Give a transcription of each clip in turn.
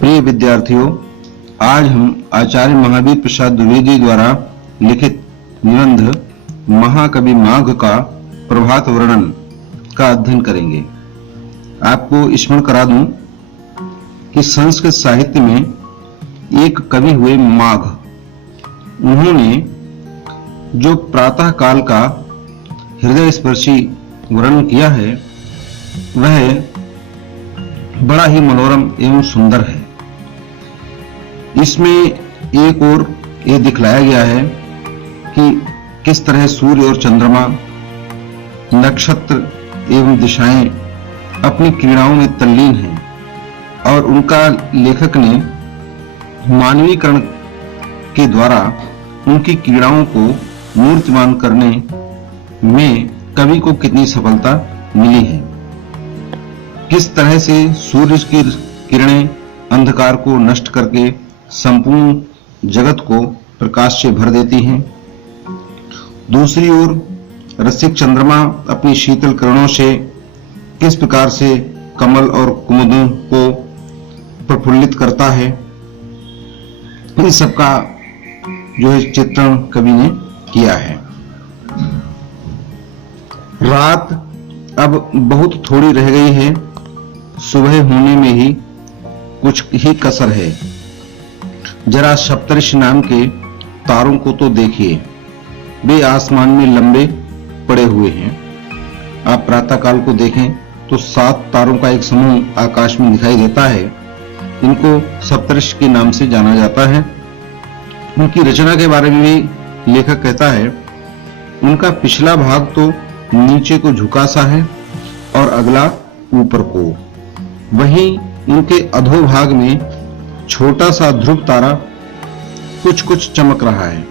प्रिय विद्यार्थियों, आज हम आचार्य महावीर प्रसाद द्विवेदी द्वारा लिखित निबंध महाकवि माघ का प्रभात वर्णन का अध्ययन करेंगे। आपको स्मरण करा दूं कि संस्कृत साहित्य में एक कवि हुए माघ। उन्होंने जो प्रातः काल का हृदय स्पर्शी वर्णन किया है वह बड़ा ही मनोरम एवं सुंदर है। इसमें एक और ये दिखलाया गया है कि किस तरह सूर्य और चंद्रमा, नक्षत्र एवं दिशाएं अपनी क्रीड़ाओं में तल्लीन हैं और उनका लेखक ने मानवीकरण के द्वारा उनकी क्रीड़ाओं को मूर्तिमान करने में कवि को कितनी सफलता मिली है। किस तरह से सूर्य की किरणें अंधकार को नष्ट करके संपूर्ण जगत को प्रकाश से भर देती हैं। दूसरी ओर रसिक चंद्रमा अपनी शीतल किरणों से किस प्रकार से कमल और कुमुदों को प्रफुल्लित करता है, इन सबका जो है चित्रण कवि ने किया है। रात अब बहुत थोड़ी रह गई है, सुबह होने में ही कुछ ही कसर है। जरा सप्तऋषि नाम के तारों को तो देखिए, वे आसमान में लंबे पड़े हुए हैं। आप प्रातः काल को देखें तो 7 तारों का एक समूह आकाश में दिखाई देता है। इनको सप्तऋषि के नाम से जाना जाता है। उनकी रचना के बारे में भी लेखक कहता है, उनका पिछला भाग तो नीचे को झुका सा है और अगला ऊपर को। वहीं उनके अधोभाग में छोटा सा ध्रुव तारा कुछ कुछ चमक रहा है।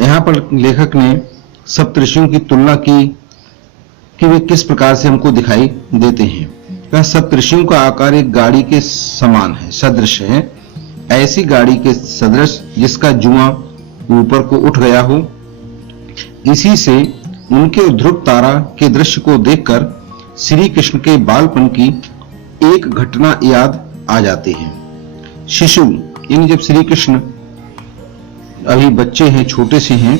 यहाँ पर लेखक ने सप्तऋषियों की तुलना की कि वे किस प्रकार से हमको दिखाई देते हैं। वह सप्तऋषियों का आकार एक गाड़ी के समान है, सदृश है। ऐसी गाड़ी के सदृश जिसका जुआ ऊपर को उठ गया हो। इसी से उनके ध्रुव तारा के दृश्य को देखकर श्री कृष्ण के बालपन की एक घटना याद आ जाती है। शिशु यानी जब श्री कृष्ण अभी बच्चे हैं, छोटे से हैं,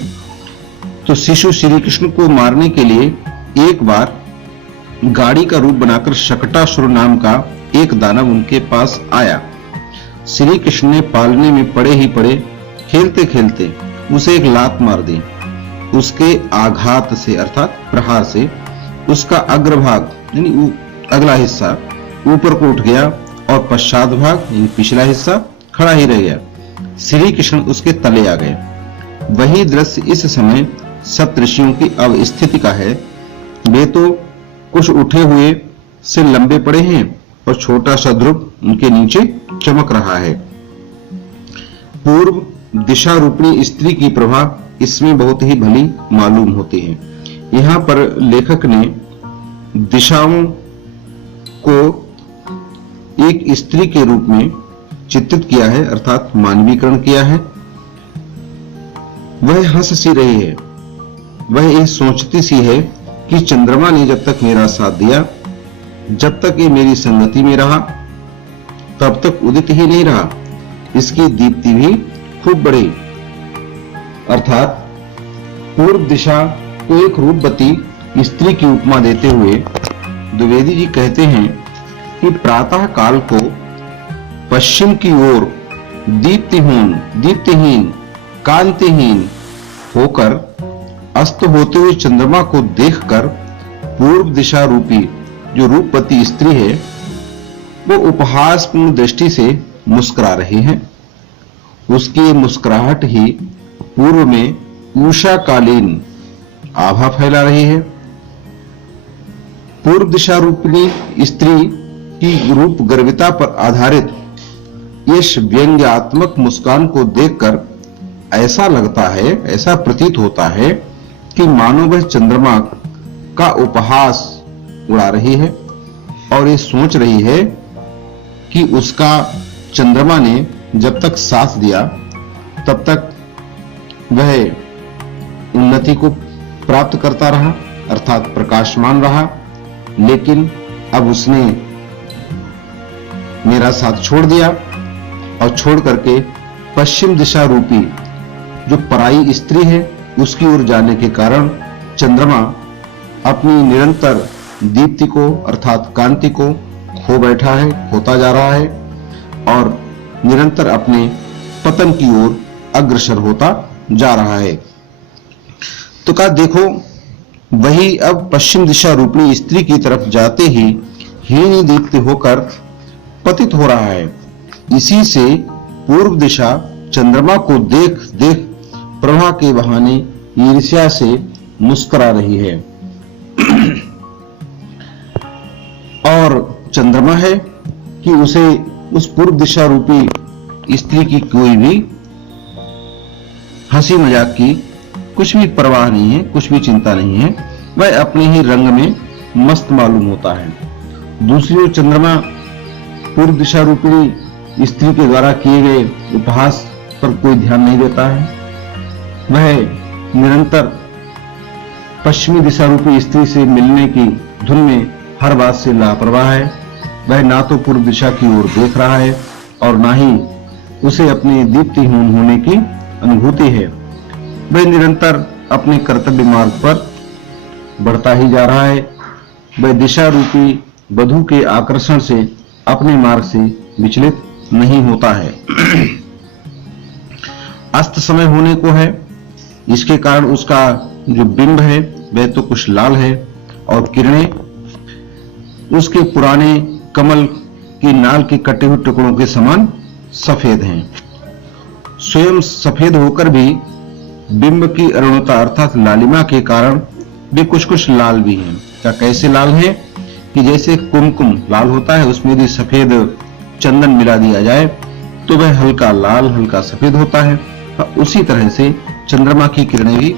तो शिशु श्री कृष्ण को मारने के लिए एक बार गाड़ी का रूप बनाकर शकटासुर नाम का एक दानव उनके पास आया। श्री कृष्ण ने पालने में पड़े ही पड़े खेलते खेलते उसे एक लात मार दी। उसके आघात से अर्थात प्रहार से उसका अग्रभाग यानी अगला हिस्सा ऊपर को उठ गया और पश्चात भाग यानी पिछला हिस्सा खड़ा ही रह गया। श्री कृष्ण उसके तले आ गए। वही दृश्य इस समय सप्तऋषियों की अवस्थिति का है। वे तो कुछ उठे हुए से लंबे पड़े हैं और छोटा सा ध्रुव उनके नीचे चमक रहा है। पूर्व दिशा रूपणी स्त्री की प्रभा इसमें बहुत ही भली मालूम होती है। यहाँ पर लेखक ने दिशाओं को एक स्त्री के रूप में चित्रित किया है, अर्थात मानवीकरण किया है। वह हंस सी रही है, वह यह सोचती सी है कि चंद्रमा ने जब तक मेरा साथ दिया, जब तक ये मेरी संगति में रहा, तब तक उदित ही नहीं रहा, इसकी दीप्ति भी खूब बढ़ी। अर्थात पूर्व दिशा को एक रूपवती स्त्री की उपमा देते हुए द्विवेदी जी कहते हैं कि प्रातः काल को पश्चिम की ओर दीप्तिहीन कांतिहीन होकर अस्त होते हुए चंद्रमा को देखकर पूर्व दिशा रूपी जो रूपवती स्त्री है वो उपहासपूर्ण दृष्टि से मुस्कुरा रही है। उसकी मुस्कुराहट ही पूर्व में उषाकालीन आभा फैला रही है। पूर्व दिशा रूपी स्त्री की रूप गर्विता पर आधारित इस व्यंग्यात्मक मुस्कान को देखकर ऐसा लगता है, ऐसा प्रतीत होता है कि मानो वह चंद्रमा का उपहास उड़ा रही है और ये सोच रही है कि उसका चंद्रमा ने जब तक साथ दिया तब तक वह उन्नति को प्राप्त करता रहा, अर्थात प्रकाशमान रहा। लेकिन अब उसने मेरा साथ छोड़ दिया और छोड़ करके पश्चिम दिशा रूपी जो पराई स्त्री है उसकी ओर जाने के कारण चंद्रमा अपनी निरंतर दीप्ति को अर्थात कांति को खो बैठा है, खोता जा रहा है और निरंतर अपने पतन की ओर अग्रसर होता जा रहा है। तो कहा देखो वही अब पश्चिम दिशा रूपी स्त्री की तरफ जाते ही हीन दीप्ति होकर पतित हो रहा है। इसी से पूर्व दिशा चंद्रमा को देख देख प्रभा के बहाने ईर्ष्या से मुस्कुरा रही है और चंद्रमा है कि उसे उस पूर्व दिशा रूपी स्त्री की कोई भी हंसी मजाक की कुछ भी परवाह नहीं है, कुछ भी चिंता नहीं है, वह अपने ही रंग में मस्त मालूम होता है। दूसरी ओर चंद्रमा पूर्व दिशा रूपी स्त्री के द्वारा किए गए उपहास पर कोई ध्यान नहीं देता है। वह निरंतर पश्चिमी दिशा रूपी स्त्री से मिलने की धुन में हर बात से लापरवाह है। वह ना तो पूर्व दिशा की ओर देख रहा है और ना ही उसे अपने दीप्तिहीन होने की अनुभूति है। वह निरंतर अपने कर्तव्य मार्ग पर बढ़ता ही जा रहा है। वह दिशा रूपी वधु के आकर्षण से अपने मार्ग से विचलित नहीं होता है। अस्त समय होने को है, इसके कारण उसका जो बिंब है वह तो कुछ लाल है और किरणें उसके पुराने कमल की नाल के कटे हुए टुकड़ों के समान सफेद हैं। स्वयं सफेद होकर भी बिंब की अरुणता अर्थात लालिमा के कारण भी कुछ कुछ लाल भी हैं। क्या कैसे लाल हैं कि जैसे कुमकुम लाल होता है, उसमें यदि सफेद चंदन मिला दिया जाए तो वह हल्का लाल हल्का सफेद होता है। उसी तरह से चंद्रमा की किरणें भी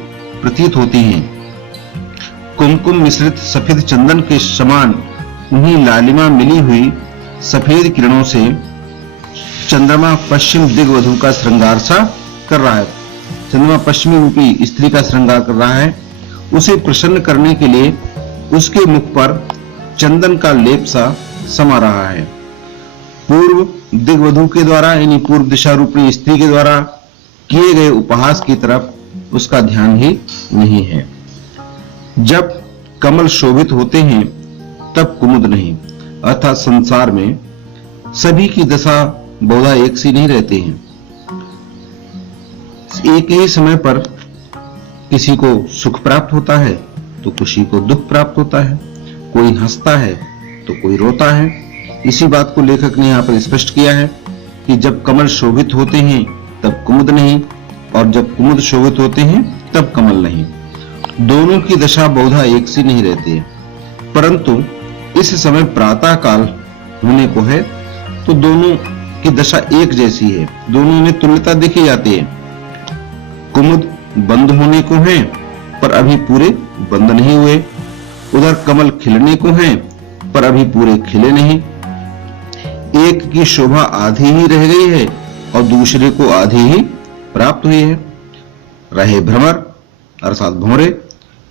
प्रतीत होती हैं। कुमकुम मिश्रित सफेद चंदन के समान उन्हीं लालिमा मिली हुई सफेद किरणों से चंद्रमा पश्चिम दिग्वधु का श्रृंगार सा कर रहा है। चंद्रमा पश्चिमी रूपी स्त्री का श्रृंगार कर रहा है। उसे प्रसन्न करने के लिए उसके मुख पर चंदन का लेप सा समा रहा है। पूर्व दिग्वधु के द्वारा यानी पूर्व दिशा रूपी स्त्री के द्वारा किए गए उपहास की तरफ उसका ध्यान ही नहीं है। जब कमल शोभित होते हैं तब कुमुद नहीं, अर्थात संसार में सभी की दशा बहुधा एक सी नहीं रहती है। एक ही समय पर किसी को सुख प्राप्त होता है तो किसी को दुख प्राप्त होता है, कोई हंसता है तो कोई रोता है। इसी बात को लेखक ने यहाँ पर स्पष्ट किया है कि जब कमल शोभित होते हैं तब कुमुद नहीं और जब कुमुद शोभित होते हैं तब कमल नहीं। दोनों की दशा बहुधा एक सी नहीं रहती है, परंतु इस समय प्रातः काल होने को है तो दोनों की दशा एक जैसी है, दोनों में तुल्यता देखी जाती है। कुमुद बंद होने को है पर अभी पूरे बंद नहीं हुए, उधर कमल खिलने को हैं पर अभी पूरे खिले नहीं। एक की शोभा आधी ही रह गई है और दूसरे को आधी ही प्राप्त हुई है। रहे भ्रमर अर्थात भंवरे,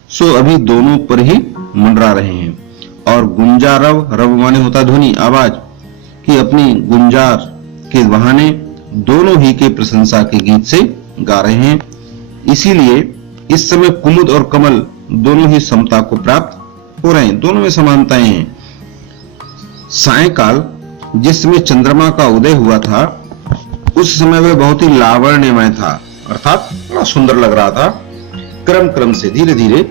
सो अभी दोनों पर ही मंडरा रहे हैं। और गुंजारव, रव माने होता ध्वनि आवाज, कि अपनी गुंजार के बहाने दोनों ही के प्रशंसा के गीत से गा रहे हैं। इसीलिए इस समय कुमुद और कमल दोनों ही समता को प्राप्त हो रहे हैं, दोनों में समानताएं हैं। सायंकाल जिस समय चंद्रमा का उदय हुआ था उस समय वह बहुत ही लावण्यमय था, अर्थात बड़ा सुंदर लग रहा था। क्रम क्रम से धीरे धीरे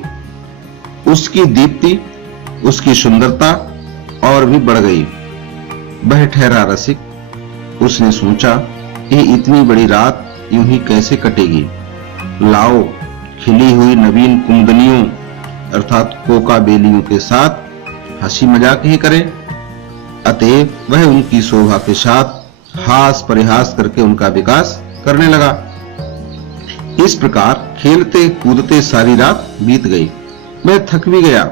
उसकी दीप्ति, उसकी सुंदरता और भी बढ़ गई। वह ठहरा रसिक। उसने सोचा ये इतनी बड़ी रात यूं ही कैसे कटेगी। लाओ खिली हुई नवीन कुमुदनियों अर्थात कोका बेलियों के साथ हंसी मजाक ही करें। अतएव वह उनकी शोभा के साथ हास परिहास करके उनका विकास करने लगा। इस प्रकार खेलते कूदते सारी रात बीत गई। वह थक भी गया,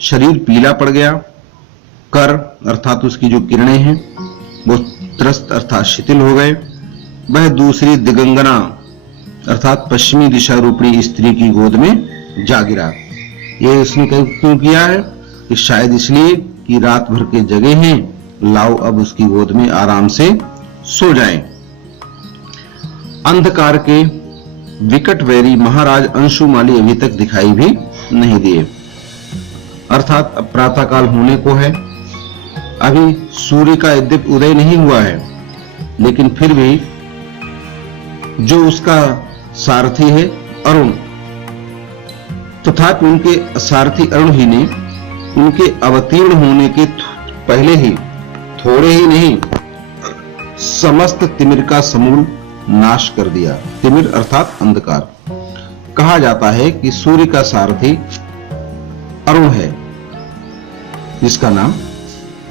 शरीर पीला पड़ गया। कर अर्थात उसकी जो किरणें हैं वो त्रस्त अर्थात शिथिल हो गए। वह दूसरी दिगंगना अर्थात पश्चिमी दिशा रूपी स्त्री की गोद में जा गिरा। ये उसने क्यों किया है कि शायद इसलिए कि रात भर के जगे हैं लाओ अब उसकी गोद में आराम से सो जाएं। अंधकार के विकट वैरी महाराज अंशुमाली अभी तक दिखाई भी नहीं दिए, अर्थात अब प्रातःकाल होने को है। अभी सूर्य का यद्यपि उदय नहीं हुआ है, लेकिन फिर भी जो उसका सारथी है अरुण, तथापि उनके सारथी अरुण ही ने उनके अवतीर्ण होने के पहले ही थोड़े ही नहीं समस्त तिमिर का समूल नाश कर दिया। तिमिर अर्थात अंधकार। कहा जाता है कि सूर्य का सारथी अरुण है जिसका नाम,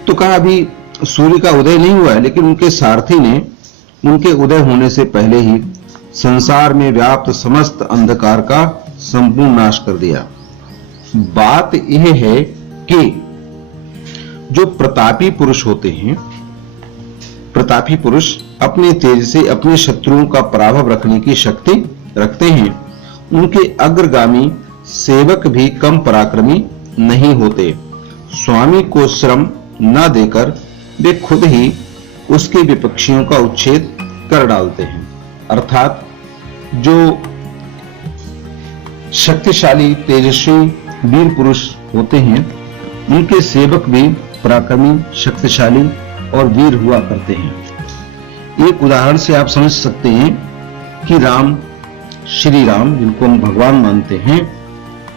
तो कहा अभी सूर्य का उदय नहीं हुआ है, लेकिन उनके सारथी ने उनके उदय होने से पहले ही संसार में व्याप्त समस्त अंधकार का संपूर्ण नाश कर दिया। बात यह है कि जो प्रतापी पुरुष होते हैं, प्रतापी पुरुष अपने तेज से अपने शत्रुओं का पराभव रखने की शक्ति रखते हैं। उनके अग्रगामी सेवक भी कम पराक्रमी नहीं होते। स्वामी को श्रम न देकर वे खुद ही उसके विपक्षियों का उच्छेद कर डालते हैं। अर्थात जो शक्तिशाली तेजस्वी वीर पुरुष होते हैं, उनके सेवक भी पराक्रमी, शक्तिशाली और वीर हुआ करते हैं। एक उदाहरण से आप समझ सकते हैं कि राम, श्री राम, जिनको हम भगवान मानते हैं,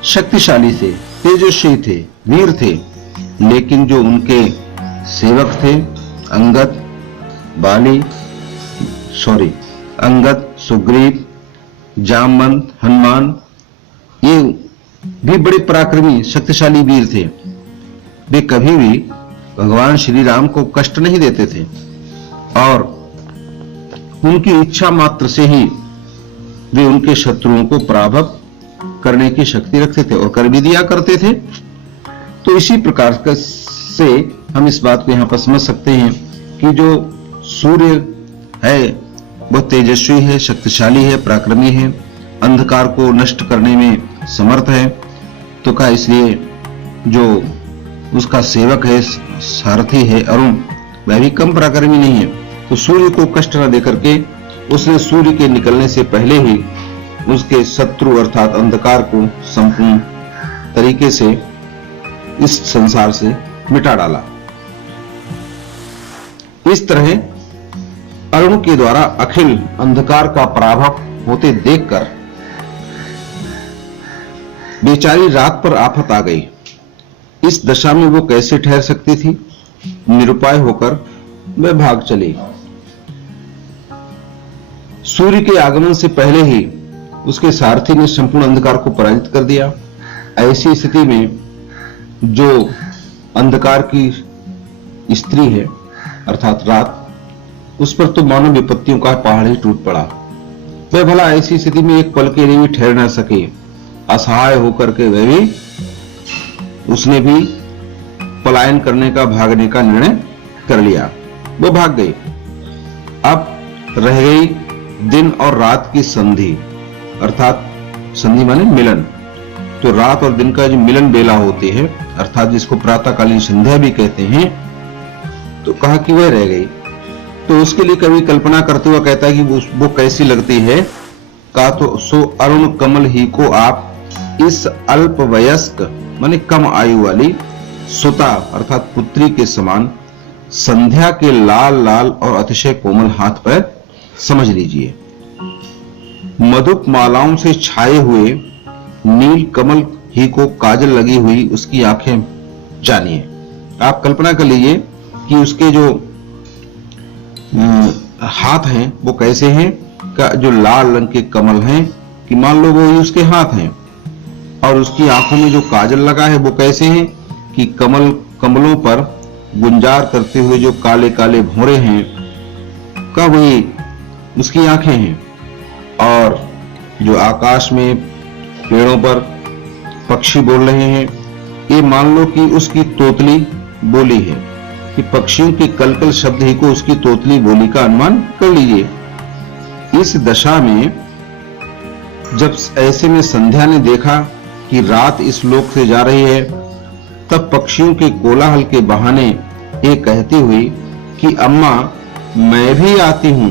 शक्तिशाली थे, तेजस्वी थे, वीर थे, लेकिन जो उनके सेवक थे अंगद, अंगद, सुग्रीव, जामवंत, हनुमान, ये भी बड़े पराक्रमी, शक्तिशाली वीर थे। वे कभी भी भगवान श्री राम को कष्ट नहीं देते थे और उनकी इच्छा मात्र से ही वे उनके शत्रुओं को पराभव करने की शक्ति रखते थे और कर भी दिया करते थे। तो इसी प्रकार से हम इस बात को यहां पर समझ सकते हैं कि जो सूर्य है वह तेजस्वी है, शक्तिशाली है, पराक्रमी है, अंधकार को नष्ट करने में समर्थ है। तो कहा इसलिए जो उसका सेवक है, सारथी है अरुण, वह भी कम पराक्रमी नहीं है। तो सूर्य को कष्ट न देकर के उसने सूर्य के निकलने से पहले ही उसके शत्रु अर्थात अंधकार को संपूर्ण तरीके से इस संसार से मिटा डाला। इस तरह अरुण के द्वारा अखिल अंधकार का पराभव होते देखकर बेचारी रात पर आफत आ गई। इस दशा में वो कैसे ठहर सकती थी? निरुपाय होकर वह भाग चली। सूर्य के आगमन से पहले ही उसके सारथी ने संपूर्ण अंधकार को पराजित कर दिया। ऐसी स्थिति में जो अंधकार की स्त्री है अर्थात रात, उस पर तो मानव विपत्तियों का पहाड़ ही टूट पड़ा। वह भला ऐसी स्थिति में एक पल के लिए भी ठहर न सके। असहाय होकर के वह भी, उसने भी पलायन करने का, भागने का निर्णय कर लिया। वो भाग गई। अब रह गई दिन और रात की संधि, अर्थात संधि माने मिलन। तो रात और दिन का जो मिलन बेला होती है अर्थात जिसको प्रातःकालीन संध्या भी कहते हैं, तो कहा कि वह रह गई। तो उसके लिए कभी कल्पना करते हुआ कहता है कि वो कैसी लगती है। कहा तो सो अरुण कमल ही को आप इस अल्प वयस्क माने कम आयु वाली सुता अर्थात पुत्री के समान संध्या के लाल लाल और अतिशय कोमल हाथ पैर समझ लीजिए। मधुप मालाओं से छाए हुए नील कमल ही को काजल लगी हुई उसकी आंखें जानिए। आप कल्पना कर लीजिए कि उसके जो हाथ हैं वो कैसे हैं, का जो लाल रंग के कमल हैं कि मान लो वो ही उसके हाथ हैं, और उसकी आंखों में जो काजल लगा है वो कैसे हैं कि कमलों पर गुंजार करते हुए जो काले काले भौरे हैं का वही उसकी आंखें हैं। और जो आकाश में पेड़ों पर पक्षी बोल रहे हैं, ये मान लो कि उसकी तोतली बोली है कि पक्षियों के कलकल शब्द ही को उसकी तोतली बोली का अनुमान कर लीजिए। इस दशा में जब ऐसे में संध्या ने देखा कि रात इस लोक से जा रही है, तब पक्षियों के कोलाहल के बहाने एक कहती हुई कि अम्मा मैं भी आती हूं,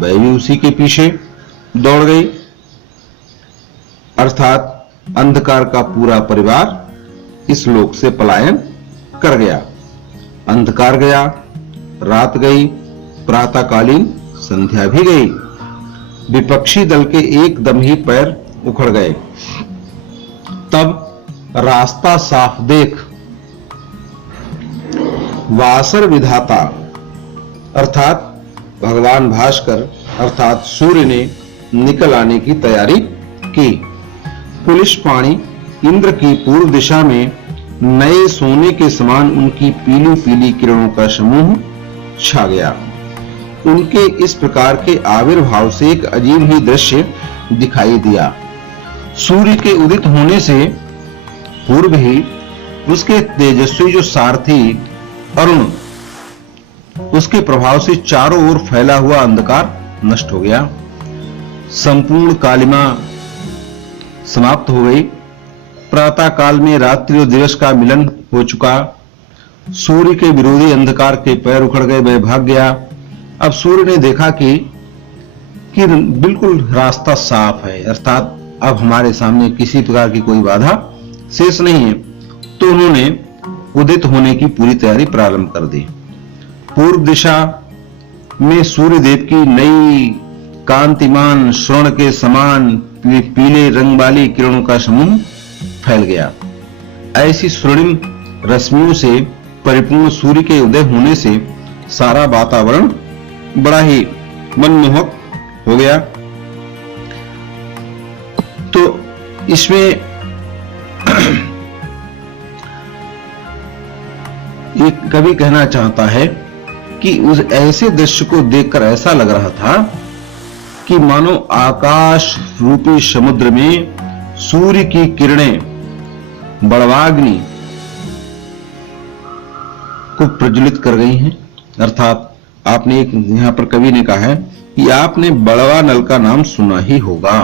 वह भी उसी के पीछे दौड़ गई। अर्थात अंधकार का पूरा परिवार इस लोक से पलायन कर गया। अंधकार गया, रात गई, प्रातःकालीन संध्या भी गई। विपक्षी दल के एकदम ही पैर उखड़ गए। तब रास्ता साफ देख वासर विधाता अर्थात भगवान भास्कर अर्थात सूर्य ने निकल आने की तैयारी की। पुलिस पानी इंद्र की पूर्व दिशा में नए सोने के समान उनकी पीली पीली किरणों का समूह छा गया। उनके इस प्रकार के आविर्भाव से एक अजीब ही दृश्य दिखाई दिया। सूर्य के उदित होने से पूर्व ही उसके तेजस्वी जो सारथी अरुण, उसके प्रभाव से चारों ओर फैला हुआ अंधकार नष्ट हो गया। संपूर्ण कालिमा समाप्त हो गई। प्रातः काल में रात्रि और दिवस का मिलन हो चुका। सूर्य के विरोधी अंधकार के पैर उखड़ गए, वह भाग गया। अब सूर्य ने देखा कि बिल्कुल रास्ता साफ है, अर्थात अब हमारे सामने किसी प्रकार की कोई बाधा शेष नहीं है। तो उन्होंने उदित होने की पूरी तैयारी प्रारंभ कर दी। पूर्व दिशा में सूर्य देव की नई कांतिमान स्वर्ण के समान पीले रंग वाली किरणों का समूह फैल गया। ऐसी स्वर्णिम रश्मियों से परिपूर्ण सूर्य के उदय होने से सारा वातावरण बड़ा ही मनमोहक हो गया। तो इसमें एक कवि कहना चाहता है कि उस ऐसे दृश्य को देखकर ऐसा लग रहा था कि मानो आकाश रूपी समुद्र में सूर्य की किरणें बड़वाग्नि को प्रज्वलित कर गई हैं। अर्थात आपने एक यहां पर कवि ने कहा है कि आपने बड़वा नल का नाम सुना ही होगा।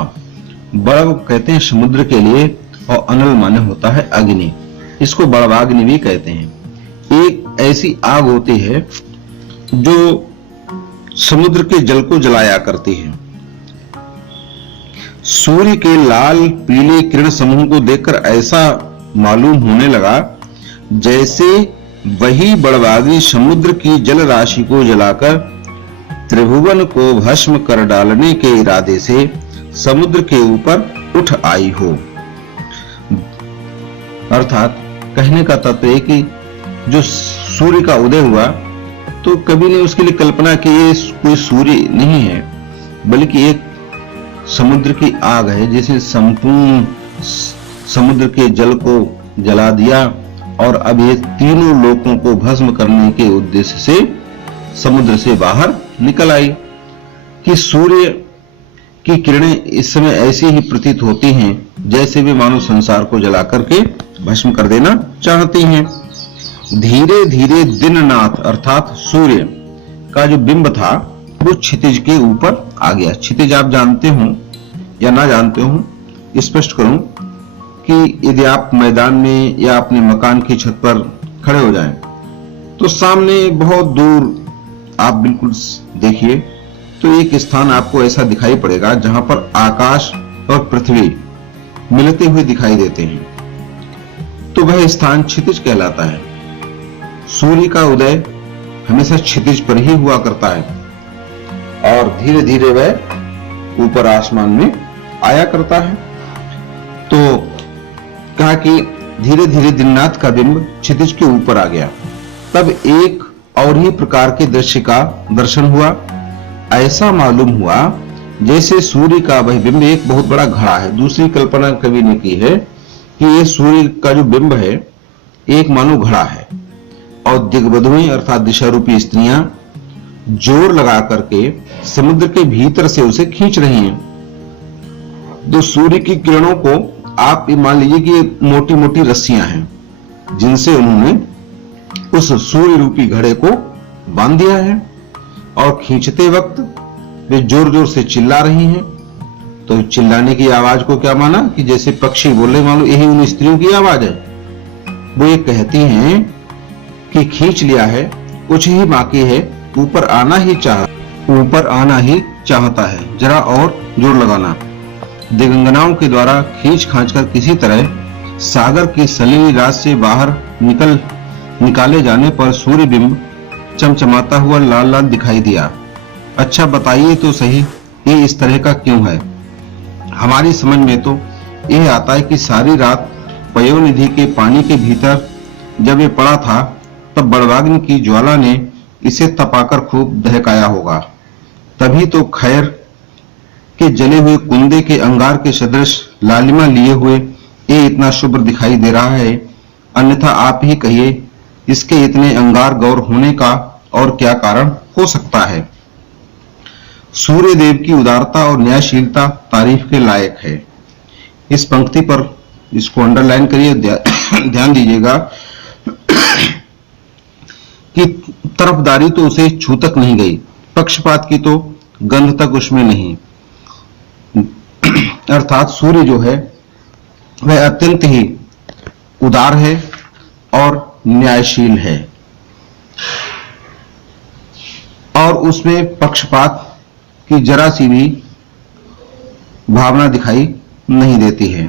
बड़व कहते हैं समुद्र के लिए और अनल माने होता है अग्नि, इसको बड़वाग्नि भी कहते हैं। एक ऐसी आग होती है जो समुद्र के जल को जलाया करती है। सूर्य के लाल पीले किरण समूह को देखकर ऐसा मालूम होने लगा जैसे वही बड़वाग्नि समुद्र की जल राशि को जलाकर त्रिभुवन को भस्म कर डालने के इरादे से समुद्र के ऊपर उठ आई हो। अर्थात कहने का तत्व है कि जो सूर्य का उदय हुआ तो कवि ने उसके लिए कल्पना की ये कोई सूर्य नहीं है बल्कि एक समुद्र की आग है, जिसे संपूर्ण समुद्र के जल को जला दिया और अब ये तीनों लोकों को भस्म करने के उद्देश्य से समुद्र से बाहर निकल आई। कि सूर्य की किरणें इस समय ऐसी ही प्रतीत होती हैं जैसे वे मानव संसार को जला करके भस्म कर देना चाहती हैं। धीरे धीरे दिननाथ अर्थात सूर्य का जो बिंब था वो क्षितिज के ऊपर आ गया। क्षितिज आप जानते हो या ना जानते हो, स्पष्ट करूं कि यदि आप मैदान में या अपने मकान की छत पर खड़े हो जाएं तो सामने बहुत दूर आप बिल्कुल देखिए तो एक स्थान आपको ऐसा दिखाई पड़ेगा जहां पर आकाश और पृथ्वी मिलते हुए दिखाई देते हैं, तो वह स्थान क्षितिज कहलाता है। सूर्य का उदय हमेशा क्षितिज पर ही हुआ करता है और धीरे धीरे वह ऊपर आसमान में आया करता है। तो कहा कि धीरे धीरे दिननाथ का बिंब क्षितिज के ऊपर आ गया। तब एक और ही प्रकार के दृश्य का दर्शन हुआ। ऐसा मालूम हुआ जैसे सूर्य का वह बिंब एक बहुत बड़ा घड़ा है। दूसरी कल्पना कवि ने की है कि यह सूर्य का जो बिंब है एक मानो घड़ा है और दिग्बधुएं अर्थात दिशा रूपी स्त्रियां जोर लगा करके समुद्र के भीतर से उसे खींच रही हैं। तो सूर्य की किरणों को आप मान लीजिए कि ये मोटी मोटी रस्सियां हैं जिनसे उन्होंने उस सूर्य रूपी घड़े को बांध दिया है और खींचते वक्त वे जोर जोर से चिल्ला रही हैं। तो चिल्लाने की आवाज को क्या माना कि जैसे पक्षी बोल रहे, मान लो यही उन स्त्रियों की आवाज है। वो ये कहती हैं कि खींच लिया है, कुछ ही बाकी है, ऊपर आना ही चाहता है, जरा और जोर लगाना। दिगंगनाओं के द्वारा खींच खांचकर किसी तरह सागर की सलीली रात से बाहर निकाले जाने पर सूर्य बिंब चमचमाता हुआ लाल लाल दिखाई दिया। अच्छा बताइए तो सही, ये इस तरह का क्यों है? हमारी समझ में तो यह आता है कि सारी रात पयोनिधि के पानी के भीतर जब ये पड़ा था, तब बड़वाग्नि की ज्वाला ने इसे तपाकर खूब दहकाया होगा। तभी तो खैर के जले हुए कुंदे के अंगार के सदृश लालिमा लिए हुए ये इतना शुभ्र दिखाई दे रहा है। अन्यथा आप ही कहिए, इसके इतने अंगार गौर होने का और क्या कारण हो सकता है? सूर्य देव की उदारता और न्यायशीलता तारीफ के लायक है। इस पंक्ति पर इसको अंडरलाइन करिए, ध्यान दीजिएगा कि तरफदारी तो उसे छू तक नहीं गई, पक्षपात की तो गंध तक उसमें नहीं। अर्थात सूर्य जो है वह अत्यंत ही उदार है और न्यायशील है, और उसमें पक्षपात की जरा सी भी भावना दिखाई नहीं देती है।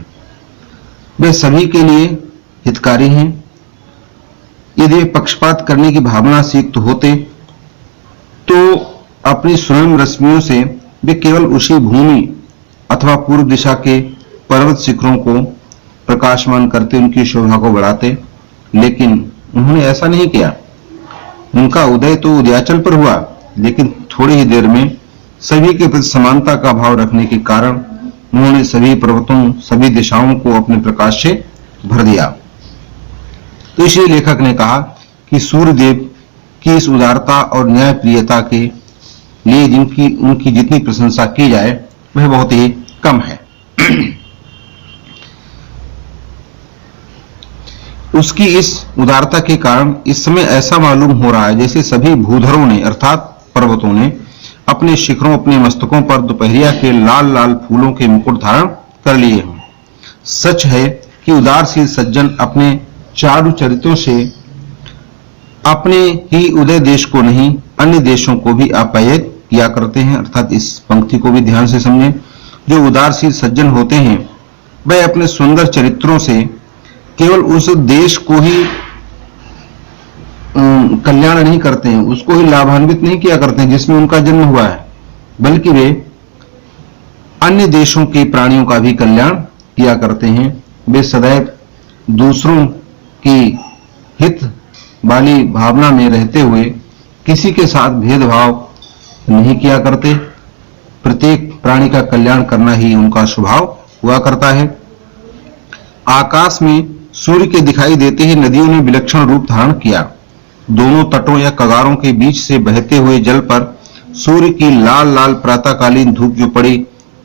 वे सभी के लिए हितकारी हैं। यदि वे पक्षपात करने की भावना सीखते होते तो अपनी स्वयं रश्मियों से वे केवल उसी भूमि अथवा पूर्व दिशा के पर्वत शिखरों को प्रकाशमान करते उनकी शोभा को बढ़ाते, लेकिन उन्होंने ऐसा नहीं किया। उनका उदय तो उदयाचल पर हुआ, लेकिन थोड़ी ही देर में सभी के प्रति समानता का भाव रखने के कारण उन्होंने सभी पर्वतों, सभी दिशाओं को अपने प्रकाश से भर दिया। तो इसलिए लेखक ने कहा कि सूर्यदेव की इस उदारता और न्यायप्रियता के लिए उनकी जितनी प्रशंसा की जाए वह बहुत ही कम है। उसकी इस उदारता के कारण इस समय ऐसा मालूम हो रहा है जैसे सभी भूधरों ने अर्थात पर्वतों ने अपने शिखरों, अपने मस्तकों पर दोपहरिया के लाल लाल फूलों के मुकुट धारण कर लिए हों। सच है कि उदारशील सज्जन अपने चारु चरित्रों से अपने ही उदय देश को नहीं, अन्य देशों को भी आप्यायित किया करते हैं। अर्थात इस पंक्ति को भी ध्यान से समझें। जो उदारशील सज्जन होते हैं वह अपने सुंदर चरित्रों से केवल उस देश को ही कल्याण नहीं करते हैं, उसको ही लाभान्वित नहीं किया करते हैं जिसमें उनका जन्म हुआ है, बल्कि वे अन्य देशों के प्राणियों का भी कल्याण किया करते हैं। वे सदैव दूसरों की हित वाली भावना में रहते हुए किसी के साथ भेदभाव नहीं किया करते। प्रत्येक प्राणी का कल्याण करना ही उनका स्वभाव हुआ करता है। आकाश में सूर्य के दिखाई देते ही नदियों ने विलक्षण रूप धारण किया। दोनों तटों या कगारों के बीच से बहते हुए जल पर सूर्य की लाल लाल प्रातःकालीन धूप जो पड़ी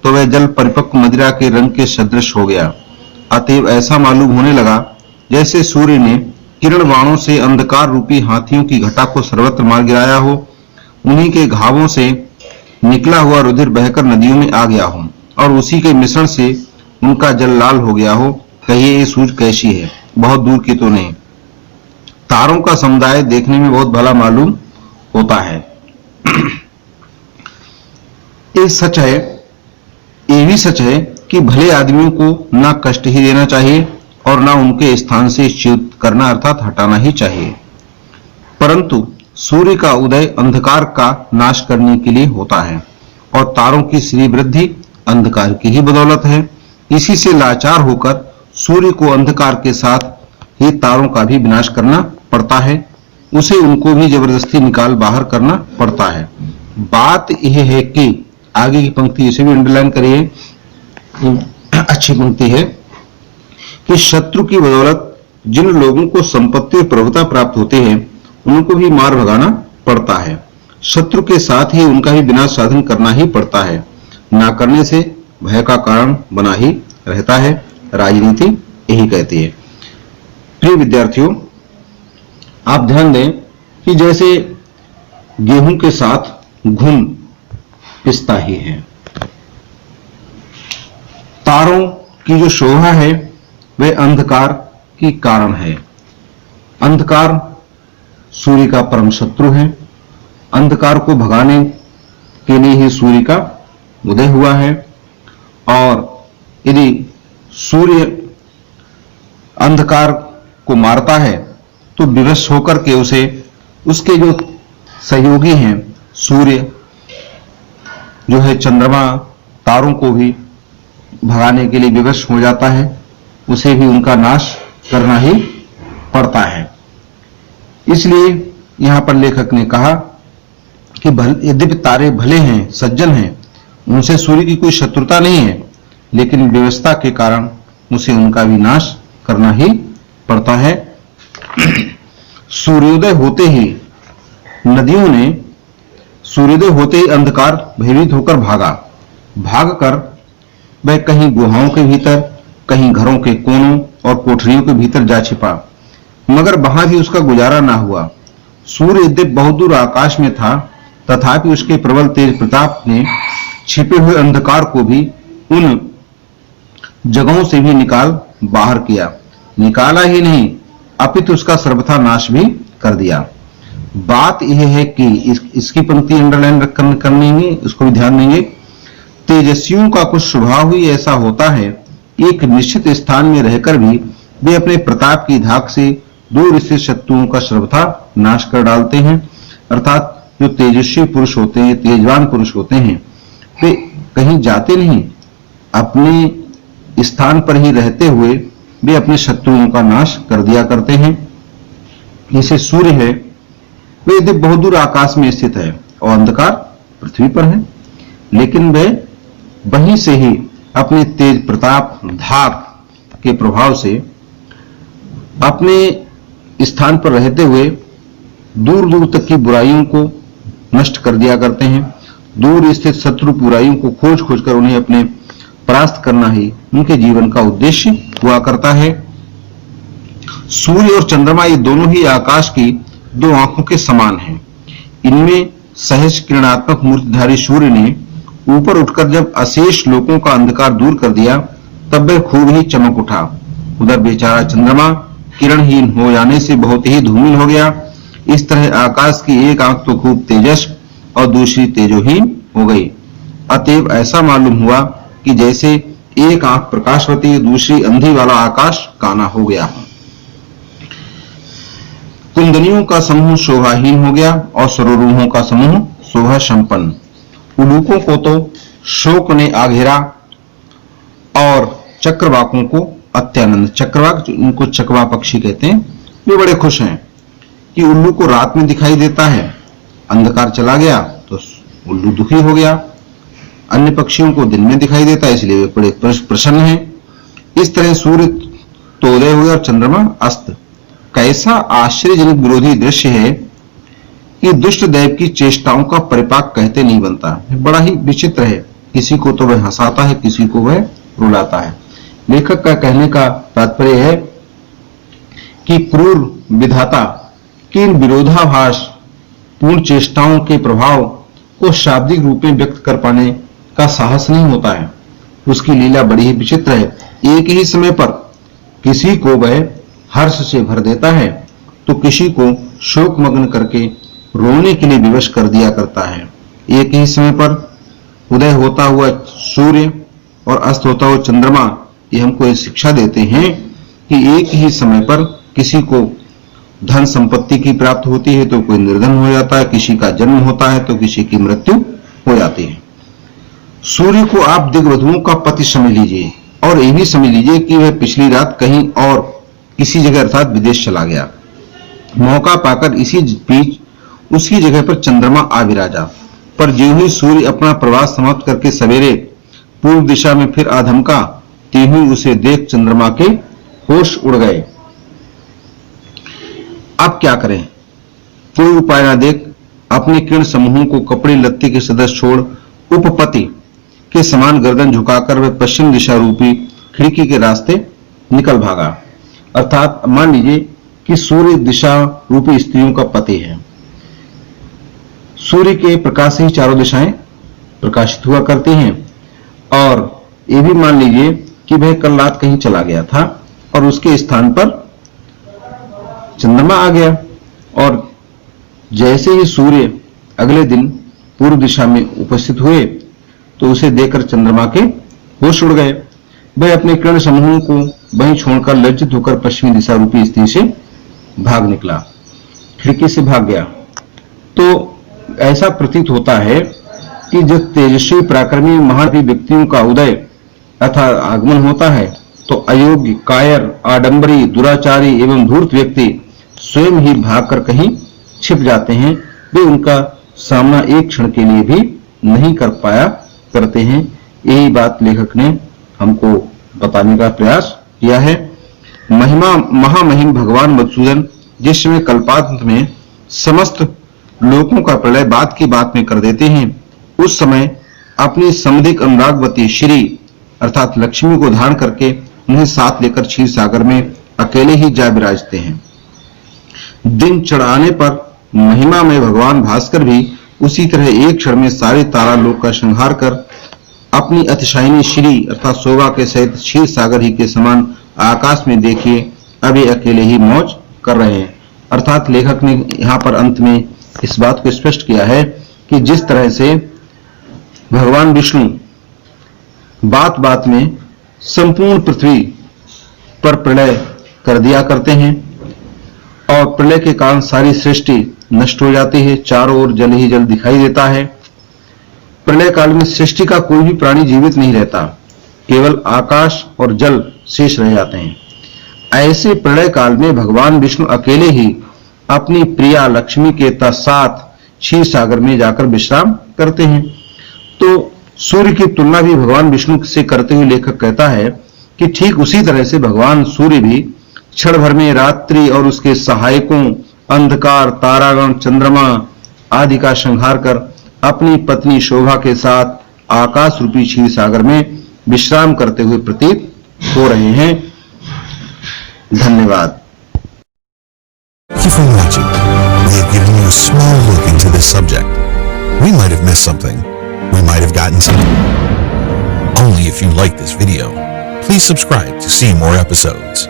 तो वह जल परिपक्व मदिरा के रंग के सदृश हो गया। अतएव ऐसा मालूम होने लगा जैसे सूर्य ने किरण बाणों से अंधकार रूपी हाथियों की घटा को सर्वत्र मार गिराया हो। उन्हीं के घावों से निकला हुआ रुधिर बहकर नदियों में आ गया हो और उसी के मिश्रण से उनका जल लाल हो गया हो। कहिए ये सूझ कैसी है? बहुत दूर की तो नहीं। तारों का समुदाय देखने में बहुत भला मालूम होता है। ये सच है, ये भी सच है कि भले आदमियों को ना कष्ट ही देना चाहिए और ना उनके स्थान से च्युत करना अर्थात हटाना ही चाहिए, परंतु सूर्य का उदय अंधकार का नाश करने के लिए होता है और तारों की श्री वृद्धि अंधकार की ही बदौलत है। इसी से लाचार होकर सूर्य को अंधकार के साथ ही तारों का भी विनाश करना पड़ता है, उसे उनको भी जबरदस्ती निकाल बाहर करना पड़ता है। बात यह है कि आगे की पंक्ति इसे भी अंडरलाइन करिए, अच्छी पंक्ति है कि शत्रु की बदौलत जिन लोगों को संपत्ति और प्रभुता प्राप्त होते हैं उनको भी मार भगाना पड़ता है। शत्रु के साथ ही उनका ही विनाश साधन करना ही पड़ता है, ना करने से भय का कारण बना ही रहता है। राजनीति यही कहती है। प्रिय विद्यार्थियों, आप ध्यान दें कि जैसे गेहूं के साथ घुन पिसता ही है, तारों की जो शोभा है वह अंधकार की कारण है। अंधकार सूर्य का परम शत्रु है। अंधकार को भगाने के लिए ही सूर्य का उदय हुआ है, और यदि सूर्य अंधकार को मारता है तो विवश होकर के उसे उसके जो सहयोगी हैं, सूर्य जो है चंद्रमा, तारों को भी भगाने के लिए विवश हो जाता है, उसे भी उनका नाश करना ही पड़ता है। इसलिए यहां पर लेखक ने कहा कि यद्यपि तारे भले हैं, सज्जन हैं, उनसे सूर्य की कोई शत्रुता नहीं है, लेकिन व्यवस्था के कारण उसे उनका भी नाश करना ही पड़ता है। सूर्योदय होते ही नदियों ने सूर्योदय होते ही अंधकार भयभीत होकर भागा। भागकर वह कहीं गुहाओं के भीतर, कहीं घरों के कोनों और कोठरियों के भीतर जा छिपा, मगर वहां भी उसका गुजारा ना हुआ। सूर्य यद्यपि बहुत दूर आकाश में था, तथापि उसके प्रबल तेज प्रताप ने छिपे हुए अंधकार को भी उन जगहों से भी निकाल बाहर किया। निकाला ही नहीं, अपितु उसका सर्वथा नाश भी कर दिया। बात यह है कि इसकी पंक्ति अंडरलाइन करनी, उसको भी ध्यान देंगे। तेजस्वियों का कुछ स्वभाव ही ऐसा होता है, एक निश्चित स्थान में रहकर भी वे अपने प्रताप की धाक से दूर स्थित शत्रुओं का सर्वथा नाश कर डालते हैं। अर्थात जो तेजस्वी पुरुष होते हैं, तेजवान पुरुष होते हैं, वे कहीं जाते नहीं, अपने स्थान पर ही रहते हुए वे अपने शत्रुओं का नाश कर दिया करते हैं। जैसे सूर्य है, वे यदि बहुत दूर आकाश में स्थित है और अंधकार पृथ्वी पर है, लेकिन वे वहीं से ही अपने तेज प्रताप धाक के प्रभाव से अपने स्थान पर रहते हुए दूर दूर तक की बुराइयों को नष्ट कर दिया करते हैं। दूर स्थित शत्रु बुराइयों को खोज खोज कर उन्हें अपने परास्त करना ही उनके जीवन का उद्देश्य हुआ करता है। सूर्य और चंद्रमा ये दोनों ही आकाश की दो आंखों के समान हैं। इनमें सहज किरणात्मक मूर्तिधारी सूर्य ने ऊपर उठकर जब अशेष लोगों का अंधकार दूर कर दिया, तब वह खूब ही चमक उठा। उधर बेचारा चंद्रमा किरणहीन हो जाने से बहुत ही धूमिल हो गया। इस तरह आकाश की एक आंख तो खूब तेजस और दूसरी तेजोहीन हो गई। अतएव ऐसा मालूम हुआ कि जैसे एक आंख प्रकाशवती, दूसरी अंधी वाला आकाश काना हो गया। कुंदनियों का समूह शोभाहीन हो गया और सरोरूहों का समूह शोभा संपन्न। उलूकों को तो शोक ने आघेरा और चक्रवाकों को अत्यानंद। चक्रवाक, इनको चकवा पक्षी कहते हैं, वे बड़े खुश हैं कि उल्लू को रात में दिखाई देता है, अंधकार चला गया तो उल्लू दुखी हो गया। अन्य पक्षियों को दिन में दिखाई देता है, इसलिए वे बड़े प्रसन्न हैं। इस तरह सूर्य तो उदय हुए और चंद्रमा अस्त। कैसा आश्चर्यजनक विरोधी दृश्य है कि दुष्ट दैव की चेष्टाओं का परिपाक कहते नहीं बनता। बड़ा ही विचित्र है, किसी को तो वह हंसाता है, किसी को वह रुलाता है। लेखक का कहने का तात्पर्य है कि क्रूर विधाता की इन विरोधाभास पूर्ण चेष्टाओं के प्रभाव को शाब्दिक रूप में व्यक्त कर पाने का साहस नहीं होता है। उसकी लीला बड़ी ही विचित्र है। एक ही समय पर किसी को वह हर्ष से भर देता है तो किसी को शोकमग्न करके रोने के लिए विवश कर दिया करता है। एक ही समय पर उदय होता हुआ सूर्य और अस्त होता हुआ चंद्रमा ये हमको ये शिक्षा देते हैं कि एक ही समय पर किसी को धन संपत्ति की प्राप्ति होती है तो कोई निर्धन हो जाता है, किसी का जन्म होता है तो किसी की मृत्यु हो जाती है। सूर्य को आप दिग्वधुओं का पति समझ लीजिए और ये भी समझ लीजिए कि वह पिछली रात कहीं और किसी जगह अर्थात विदेश चला गया। मौका पाकर इसी बीच उसकी जगह पर चंद्रमा आ विराजा, पर ज्यों ही सूर्य अपना प्रवास समाप्त करके सवेरे पूर्व दिशा में फिर आधमका, त्यों ही उसे देख चंद्रमा के होश उड़ गए। अब क्या करें, कोई उपाय ना देख अपने किरण समूहों को कपड़े लत्ते के सदस्य छोड़ उपपति के समान गर्दन झुकाकर वह पश्चिम दिशा रूपी खिड़की के रास्ते निकल भागा। अर्थात मान लीजिए कि सूर्य दिशा रूपी स्त्रियों का पति है। सूर्य के प्रकाश से ही चारों दिशाएं प्रकाशित हुआ करती हैं, और ये भी मान लीजिए कि वह कल रात कहीं चला गया था और उसके स्थान पर चंद्रमा आ गया, और जैसे ही सूर्य अगले दिन पूर्व दिशा में उपस्थित हुए तो उसे देखकर चंद्रमा के होश उड़ गए। वह अपने किरण समूह को वहीं छोड़कर लज्जित होकर पश्चिमी दिशा रूपी स्त्री से भाग निकला, खिड़की से भाग गया। तो ऐसा प्रतीत होता है कि जब तेजस्वी पराक्रमी महान व्यक्तियों का उदय अर्थात आगमन होता है तो अयोग्य, कायर, आडंबरी, दुराचारी एवं धूर्त व्यक्ति स्वयं ही भागकर कहीं छिप जाते हैं। वे उनका सामना एक क्षण के लिए भी नहीं कर पाया करते हैं। यही बात लेखक ने हमको बताने का प्रयास किया है। महामहिम भगवान मधुसूदन जिस समय कल्पांत में समस्त लोकों का प्रलय बात की बात में कर देते हैं, उस समय अपनी समधिक अनुरागवती श्री अर्थात लक्ष्मी को धारण करके उन्हें साथ लेकर क्षीर सागर में अकेले ही जा विराजते हैं। दिन चढ़ाने पर महिमा में भगवान भास्कर भी उसी तरह एक क्षण में सारे तारा लोक का संहार कर अपनी अतिशायिनी श्री अर्थात शोभा के सहित क्षीर सागर ही के समान आकाश में देखिए अभी अकेले ही मौज कर रहे हैं। अर्थात लेखक ने यहाँ पर अंत में इस बात को स्पष्ट किया है कि जिस तरह से भगवान विष्णु बात बात में संपूर्ण पृथ्वी पर प्रलय कर दिया करते हैं और प्रलय के कारण सारी सृष्टि नष्ट हो जाती है, चारों ओर जल ही जल दिखाई देता है। प्रलय काल में सृष्टि का कोई भी प्राणी जीवित नहीं रहता, केवल आकाश और जल शेष रह जाते हैं। ऐसे प्रलय काल में भगवान विष्णु अकेले ही अपनी प्रिया लक्ष्मी के साथ क्षीर सागर में जाकर विश्राम करते हैं। तो सूर्य की तुलना भी भगवान विष्णु से करते हुए लेखक कहता है कि ठीक उसी तरह से भगवान सूर्य भी क्षण भर में रात्रि और उसके सहायकों अंधकार, तारागण, चंद्रमा आदि का संहार कर अपनी पत्नी शोभा के साथ आकाश रूपी क्षीर सागर में विश्राम करते हुए प्रतीत हो रहे हैं। धन्यवाद। Thank you for watching. We have given you a small look into this subject. We might have missed something. We might have gotten something. Only if you like this video. Please subscribe to see more episodes.